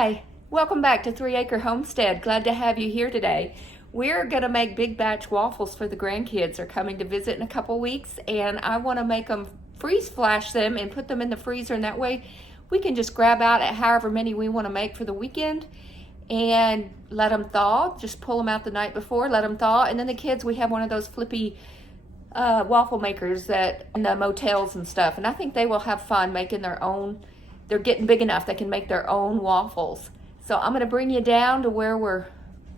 Hi, welcome back to 3 Acre Homestead. Glad to have you here today. We're gonna make big batch waffles for the grandkids. They're coming to visit in a couple weeks, and I wanna make them, freeze flash them and put them in the freezer, and that way we can just grab out at however many we wanna make for the weekend and let them thaw. Just pull them out the night before, let them thaw, and then the kids, we have one of those flippy waffle makers that in the motels and stuff, and I think they will have fun making their own. They're getting big enough they can make their own waffles. So I'm gonna bring you down to where we're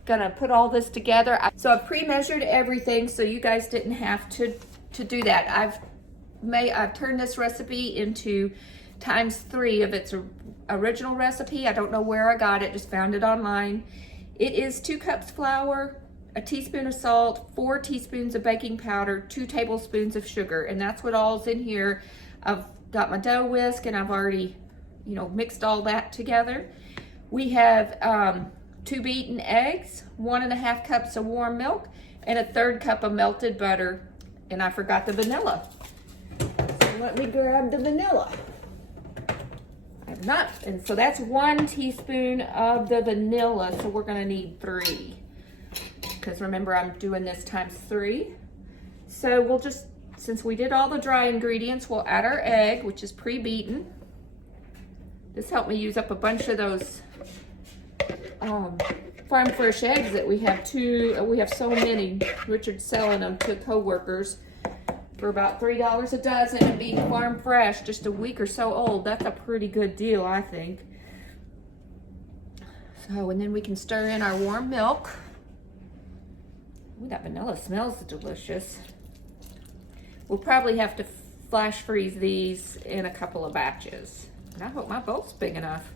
gonna put all this together. So I've pre-measured everything so you guys didn't have to do that. I've turned this recipe into ×3 of its original recipe. I don't know where I got it, just found it online. It is 2 cups flour, a teaspoon of salt, 4 teaspoons of baking powder, 2 tablespoons of sugar, and that's what all's in here. I've got my dough whisk and I've already mixed all that together. We have 2 beaten eggs, 1½ cups of warm milk, and a 1/3 cup of melted butter, and I forgot the vanilla. So let me grab the vanilla. I've not, and so that's 1 teaspoon of the vanilla, so we're gonna need 3. Because remember, I'm doing this ×3. So we'll just, since we did all the dry ingredients, we'll add our egg, which is pre-beaten. This helped me use up a bunch of those farm fresh eggs that we have we have so many. Richard's selling them to co-workers for about $3 a dozen, and being farm fresh, just a week or so old. That's a pretty good deal, I think. So, and then we can stir in our warm milk. Ooh, that vanilla smells delicious. We'll probably have to flash freeze these in a couple of batches. And I hope my bowl's big enough.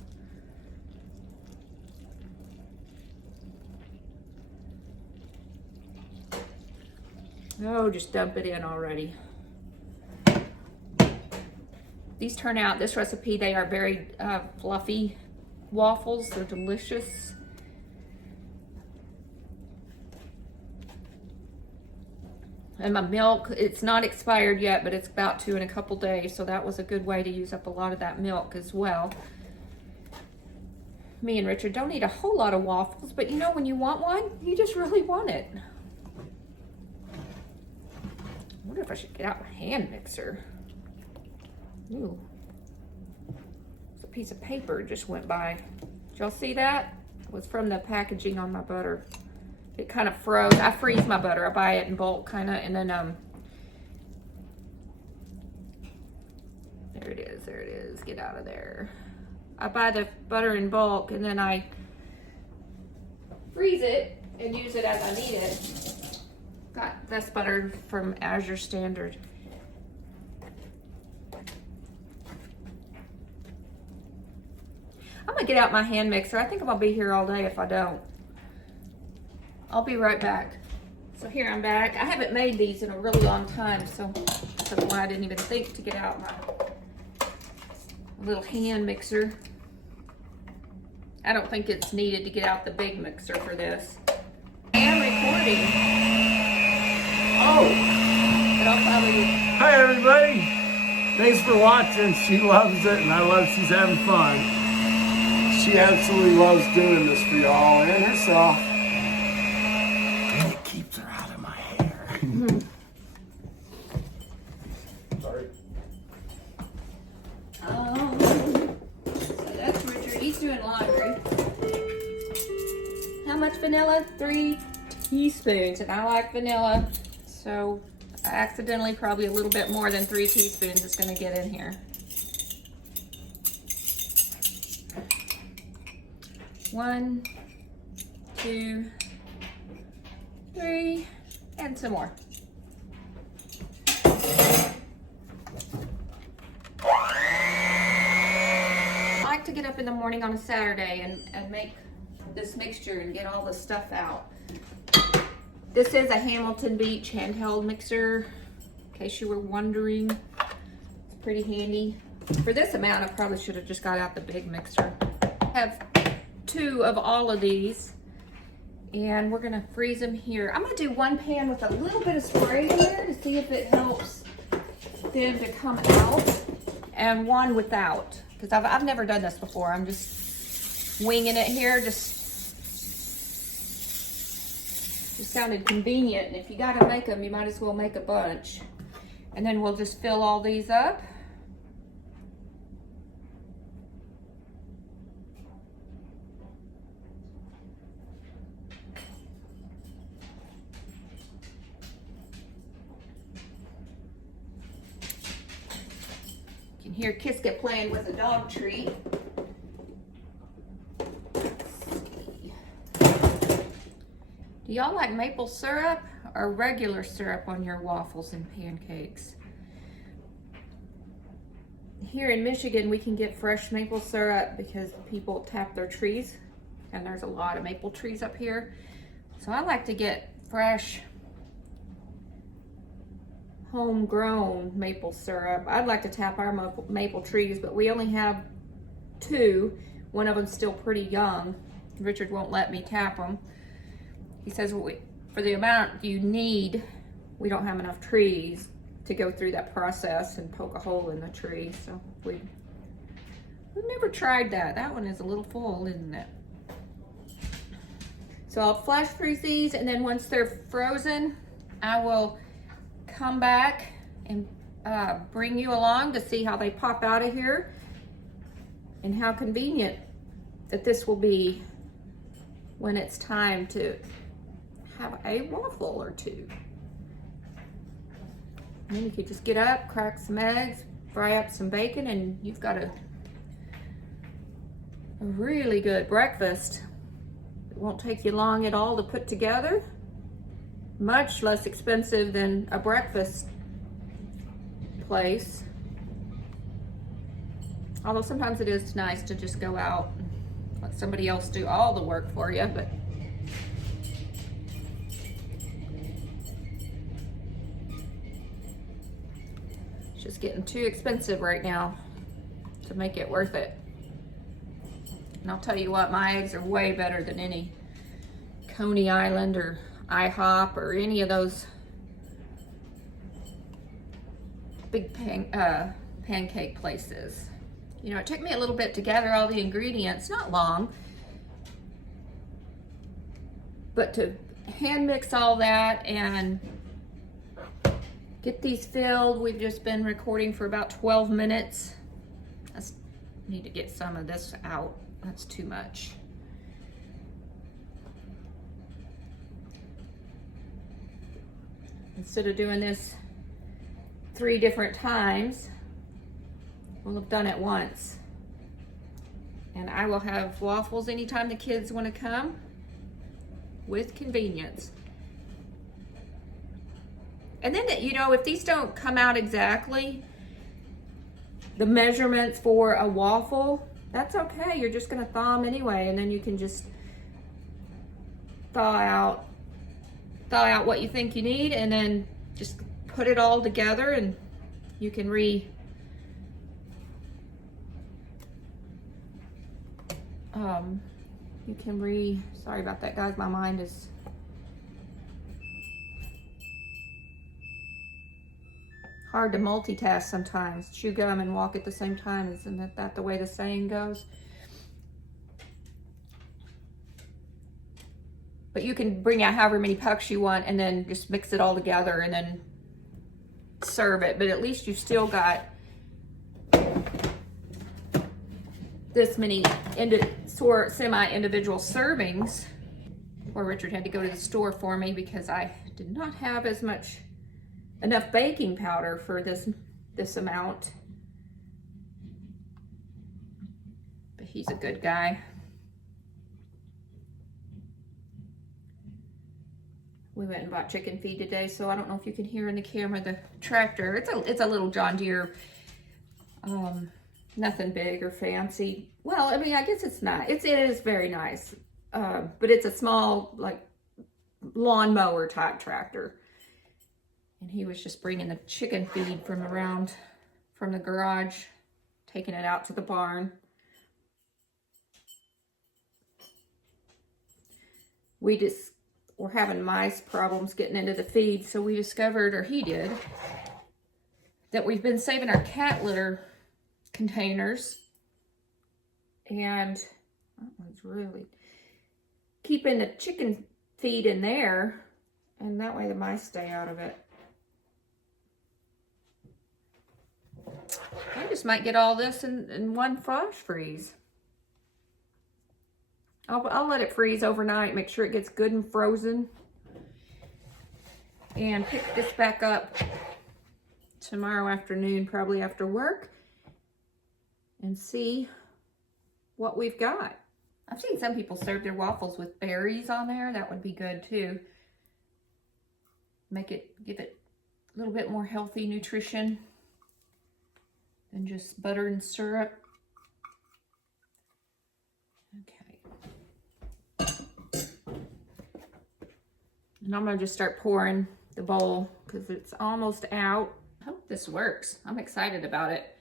Oh, just dump it in already. These turn out, this recipe, they are very fluffy waffles. They're delicious. And my milk, it's not expired yet, but it's about to in a couple days, so that was a good way to use up a lot of that milk as well. Me and Richard don't eat a whole lot of waffles, but when you want one, you just really want it. I wonder if I should get out my hand mixer. Ooh. There's a piece of paper just went by. Did y'all see that? It was from the packaging on my butter. It kind of froze. I freeze my butter. I buy it in bulk, kind of, and then there it is. There it is. Get out of there. I buy the butter in bulk, and then I freeze it and use it as I need it. Got this butter from Azure Standard. I'm gonna get out my hand mixer. I think I'm gonna be here all day if I don't. I'll be right back. So here I'm back. I haven't made these in a really long time, so that's why I didn't even think to get out my little hand mixer. I don't think it's needed to get out the big mixer for this. I am recording. Oh! But I'll probably... Hi everybody! Thanks for watching. She loves it and I love she's having fun. She absolutely loves doing this for y'all and herself. And it keeps her out of my hair. Sorry. So that's Richard. He's doing laundry. How much vanilla? 3 teaspoons, and I like vanilla, so I accidentally probably a little bit more than 3 teaspoons is going to get in here. 1, 2, 3, and some more. I like to get up in the morning on a Saturday and make this mixture and get all the stuff out. This is a Hamilton Beach handheld mixer, in case you were wondering. It's pretty handy. For this amount, I probably should have just got out the big mixer. I have 2 of all of these, and we're gonna freeze them here. I'm gonna do 1 pan with a little bit of spray here to see if it helps them to come out, and 1 without, because I've never done this before. I'm just winging it here, just sounded convenient. And if you gotta make them, you might as well make a bunch. And then we'll just fill all these up. You can hear Kiska playing with a dog treat. Do y'all like maple syrup or regular syrup on your waffles and pancakes? Here in Michigan, we can get fresh maple syrup because people tap their trees, and there's a lot of maple trees up here. So I like to get fresh, homegrown maple syrup. I'd like to tap our maple trees, but we only have 2. One of them's still pretty young. Richard won't let me tap them. He says, for the amount you need, we don't have enough trees to go through that process and poke a hole in the tree. So we've never tried that. That one is a little full, isn't it? So I'll flash freeze these, and then once they're frozen, I will come back and bring you along to see how they pop out of here and how convenient that this will be when it's time to have a waffle or two. And then you could just get up, crack some eggs, fry up some bacon, and you've got a really good breakfast. It won't take you long at all to put together. Much less expensive than a breakfast place. Although sometimes it is nice to just go out and let somebody else do all the work for you, but it's just getting too expensive right now to make it worth it. And I'll tell you what, my eggs are way better than any Coney Island or IHOP or any of those big pancake places. You know, it took me a little bit to gather all the ingredients, not long, but to hand mix all that and get these filled. We've just been recording for about 12 minutes. I need to get some of this out. That's too much. Instead of doing this 3 different times, we'll have done it once. And I will have waffles anytime the kids want to come with convenience. And then, you know, if these don't come out exactly the measurements for a waffle, that's okay. You're just going to thaw them anyway, and then you can just thaw out what you think you need, and then just put it all together, and you can sorry about that, guys, my mind is hard to multitask sometimes. Chew gum and walk at the same time. Isn't that the way the saying goes? But you can bring out however many pucks you want and then just mix it all together and then serve it. But at least you've still got this many semi-individual servings. Poor Richard had to go to the store for me because I did not have enough baking powder for this amount. But he's a good guy. We went and bought chicken feed today, so I don't know if you can hear in the camera the tractor. It's a little John Deere, nothing big or fancy. Well, I mean, I guess it's not. It is very nice, but it's a small, like, lawnmower type tractor. And he was just bringing the chicken feed from the garage, taking it out to the barn. We're having mice problems getting into the feed, so we discovered, or he did, that we've been saving our cat litter containers. And It's really keeping the chicken feed in there, and that way the mice stay out of it. I just might get all this in one flash freeze. I'll let it freeze overnight, make sure it gets good and frozen, and pick this back up tomorrow afternoon, probably after work, and see what we've got. I've seen some people serve their waffles with berries on there. That would be good too. Give it a little bit more healthy nutrition than just butter and syrup. Okay. And I'm gonna just start pouring the bowl because it's almost out. I hope this works. I'm excited about it.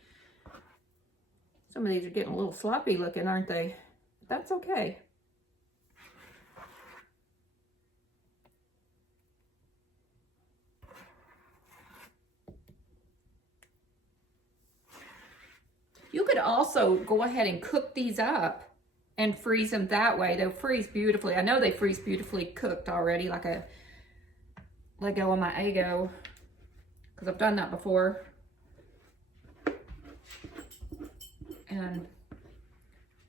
Some of these are getting a little sloppy looking, aren't they? That's okay. You could also go ahead and cook these up and freeze them that way. They'll freeze beautifully. I know they freeze beautifully cooked already, like a Lego on my Eggo, because I've done that before.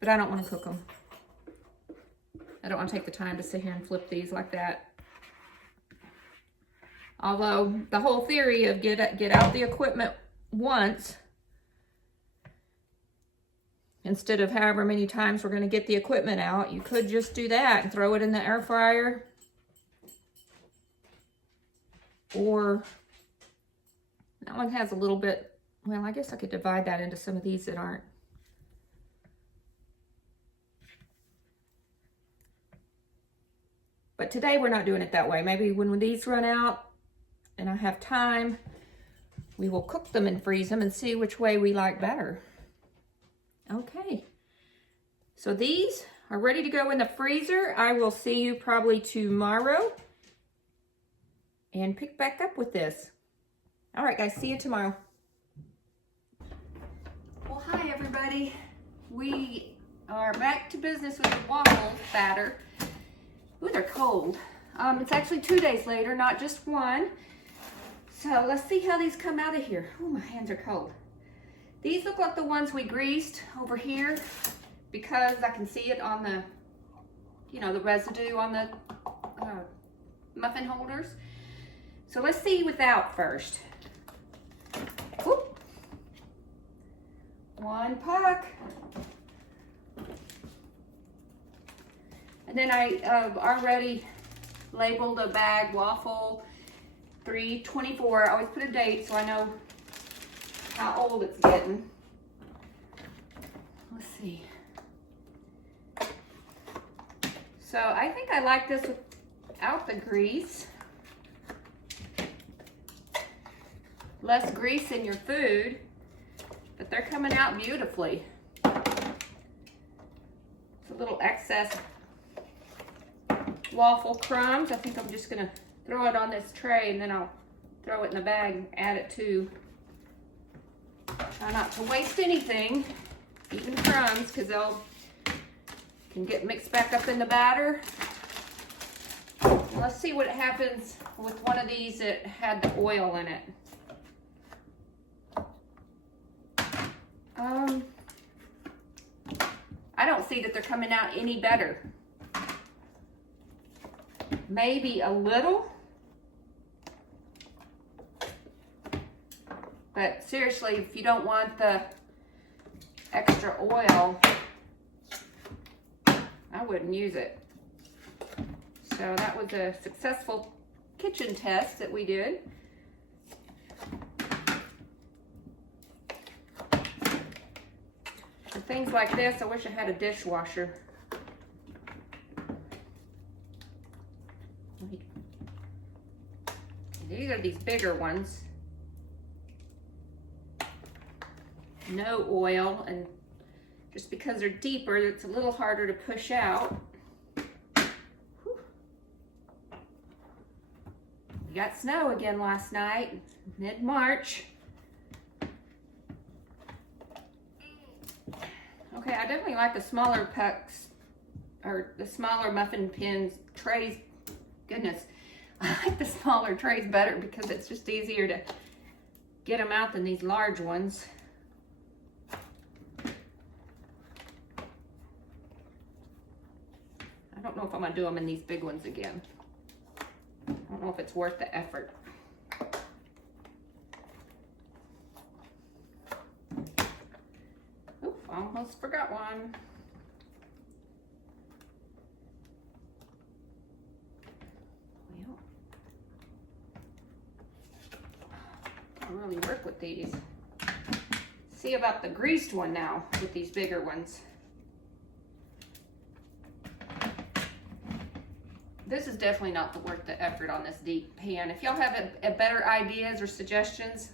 But I don't want to cook them. I don't want to take the time to sit here and flip these like that. Although the whole theory of get out the equipment once, instead of however many times we're going to get the equipment out, you could just do that and throw it in the air fryer. Or that one has a little bit, well, I guess I could divide that into some of these that aren't. But today we're not doing it that way. Maybe when these run out and I have time, we will cook them and freeze them and see which way we like better. Okay, so these are ready to go in the freezer. I will see you probably tomorrow and pick back up with this. All right, guys, see you tomorrow. Well, hi, everybody. We are back to business with the waffle batter. Ooh, they're cold. It's actually 2 days later, not just one. So let's see how these come out of here. Oh, my hands are cold. These look like the ones we greased over here because I can see it on the, you know, the residue on the muffin holders. So let's see without first. Whoop. One puck. And then I already labeled a bag, Waffle 324. I always put a date so I know how old it's getting. Let's see. So I think I like this without the grease. Less grease in your food, but they're coming out beautifully. It's a little excess waffle crumbs. I think I'm just gonna throw it on this tray and then I'll throw it in the bag and add it to. Try not to waste anything, even crumbs, because they'll can get mixed back up in the batter. Let's see what happens with one of these that had the oil in it. I don't see that they're coming out any better. Maybe a little. But seriously, if you don't want the extra oil, I wouldn't use it. So that was a successful kitchen test that we did. For things like this, I wish I had a dishwasher. These are these bigger ones. No oil, and just because they're deeper, it's a little harder to push out. Whew. We got snow again last night, mid-March. Okay, I definitely like the smaller pucks or the smaller muffin pins, trays. Goodness, I like the smaller trays better because it's just easier to get them out than these large ones. I don't know if I'm gonna do them in these big ones again. I don't know if it's worth the effort. Oop, almost forgot one. Well, I really work with these. See about the greased one now with these bigger ones. This is definitely not worth the effort on this deep pan. If y'all have a better ideas or suggestions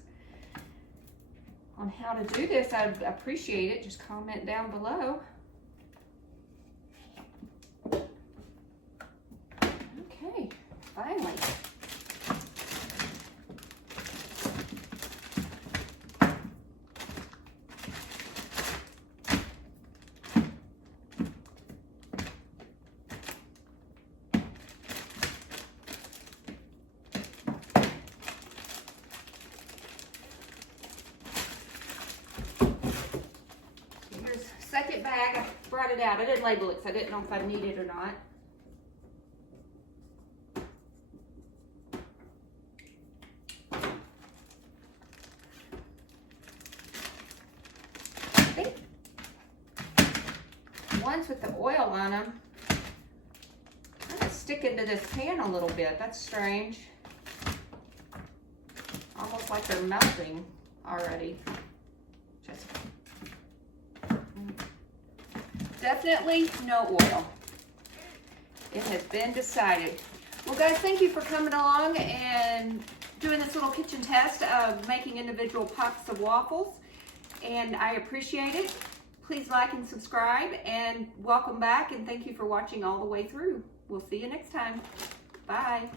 on how to do this, I'd appreciate it. Just comment down below. Okay, finally. Second bag, I brought it out. I didn't label it because I didn't know if I needed it or not. I think ones with the oil on them kind of stick into this pan a little bit. That's strange. Almost like they're melting already. Just definitely no oil. It has been decided. Well, guys, thank you for coming along and doing this little kitchen test of making individual pots of waffles. And I appreciate it. Please like and subscribe, and welcome back, and thank you for watching all the way through. We'll see you next time. Bye.